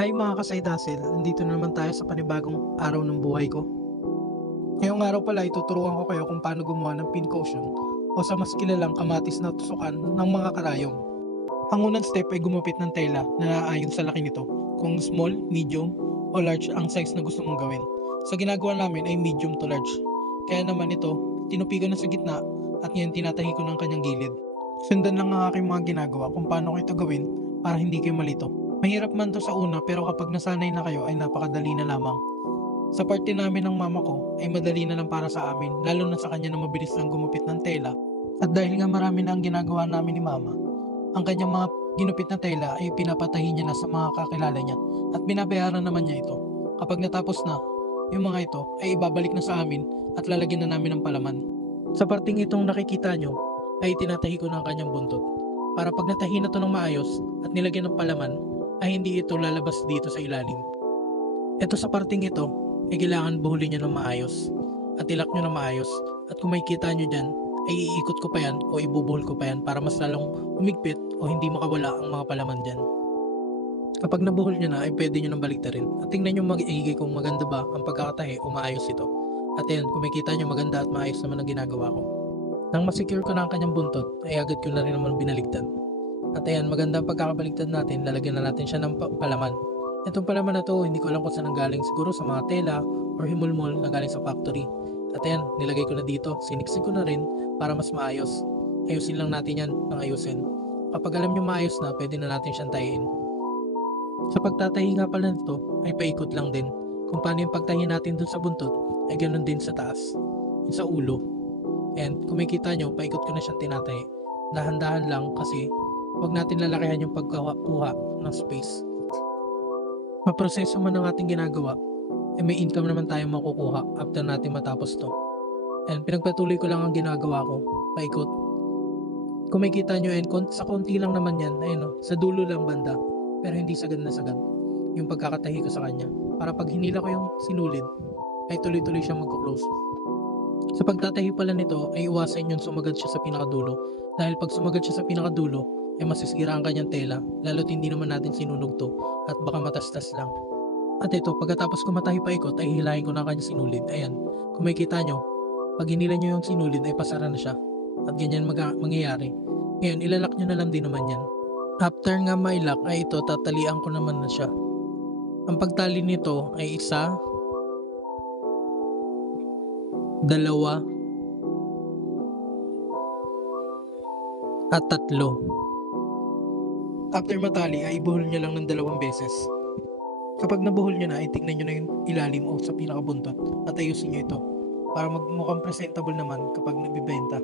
Hi mga kasaydasil, nandito na naman tayo sa panibagong araw ng buhay ko. Ngayong araw pala ituturuan ko kayo kung paano gumawa ng pincushion o sa mas kilalang kamatis na tusukan ng mga karayom. Ang unang step ay gumupit ng tela na naayon sa laki nito, kung small, medium o large ang size na gusto mong gawin. Sa ginagawa namin ay medium to large. Kaya naman ito, tinupi ko na sa gitna at ngayon tinatahi ko ng kanyang gilid. Sundan lang ang aking mga ginagawa kung paano ko ito gawin para hindi kayo malito. Mahirap man to sa una pero kapag nasanay na kayo ay napakadali na lamang. Sa parte namin ng mama ko ay madali na lang para sa amin, lalo na sa kanya na mabilis lang gumupit ng tela. At dahil nga marami na ang ginagawa namin ni mama, ang kanyang mga ginupit na tela ay pinapatahin niya na sa mga kakilala niya at binabayaran naman niya ito. Kapag natapos na, yung mga ito ay ibabalik na sa amin at lalagyan na namin ng palaman. Sa parting itong nakikita nyo ay tinatahi ko ng kanyang buntot para pag natahi na to ng maayos at nilagyan ng palaman ay hindi ito lalabas dito sa ilalim. Ito sa parting ito ay kailangan buhulin nyo ng maayos at ilak nyo ng maayos at kung makikita nyo dyan ay iikot ko pa yan o ibubuhol ko pa yan para mas lalong umigpit o hindi makawala ang mga palaman dyan. Kapag nabuhol nyo na ay pwede nyo nang baliktarin at tingnan nyo mag-iigay kung maganda ba ang pagkakatahi o maayos ito. At ayan, kung makikita nyo maganda at maayos naman ang ginagawa ko. Nang masecure ko na ang kanyang buntot ay agad ko na rin naman binaligtad. At ayan, maganda ang pagkakabaligtad natin, lalagyan na natin siya ng palaman. Itong palaman na to, hindi ko alam kung saan galing, siguro sa mga tela or himulmol na galing sa factory. At ayan, nilagay ko na dito, siniksik ko na rin para mas maayos. Ayusin lang natin yan ng ayusin. Kapag alam nyo maayos na, pwede na natin siyang tahiin. Sa pagtatahi nga pala nito, ay paikot lang din. Kung paano yung pagtahi natin dun sa buntot, ay ganoon din sa taas, yung sa ulo. And kung makikita nyo, paikot ko na siyang tinatahi. Dahan-dahan lang kasi huwag natin lalakihan yung pagkuha ng space. Maproseso man ang ating ginagawa, may income naman tayo makukuha after natin matapos to. And pinagpatuloy ko lang ang ginagawa ko, paikot. Kung makikita nyo, and sa konti lang naman yan, ayun, sa dulo lang banda, pero hindi sagad na sagad yung pagkakatahi ko sa kanya. Para pag hinila ko yung sinulid, ay tuloy-tuloy siyang magko-close. Sa pagtatahi pala nito ay iwasan yung sumagad siya sa pinakadulo, dahil pag sumagad siya sa pinakadulo ay masisira ang kanyang tela, lalo't hindi naman natin sinunog to at baka matastas lang. At ito, pagkatapos ko matahi paikot ay hilahin ko na kanyang sinulid. Ayan, kung makikita nyo, pag hinila nyo yung sinulid ay pasara na siya at ganyan mangyayari. Ngayon, ilalak nyo na lang din naman yan. After nga mailak ay ito, tatalian ko naman na siya. Ang pagtali nito ay 1, 2 at 3. After matali ay ibuhol nyo lang ng 2 beses. Kapag nabuhol nyo na ay tignan nyo na yung ilalim o sa pinakabuntot at ayusin nyo ito para magmukhang presentable naman kapag nabibenta.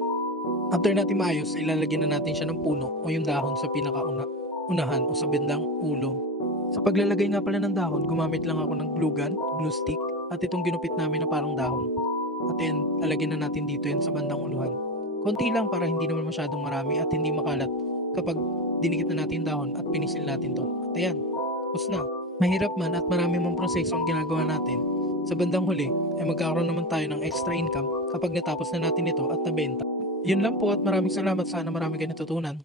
After natin maayos, ilalagyan na natin siya ng puno o yung dahon sa pinakaunahan o sa bandang ulo. Sa paglalagay nga pala ng dahon, gumamit lang ako ng glue gun, glue stick at itong ginupit namin na parang dahon. At yan, lalagyan na natin dito yan sa bandang uluhan. Konti lang para hindi naman masyadong marami at hindi makalat kapag dinikit na natin dahon at pinisil natin to. At ayan, tapos na. Mahirap man at marami mong proseso ang ginagawa natin. Sa bandang huli ay magkakaroon naman tayo ng extra income kapag natapos na natin ito at nabenta. Yun lang po at maraming salamat, sana marami kayo natutunan.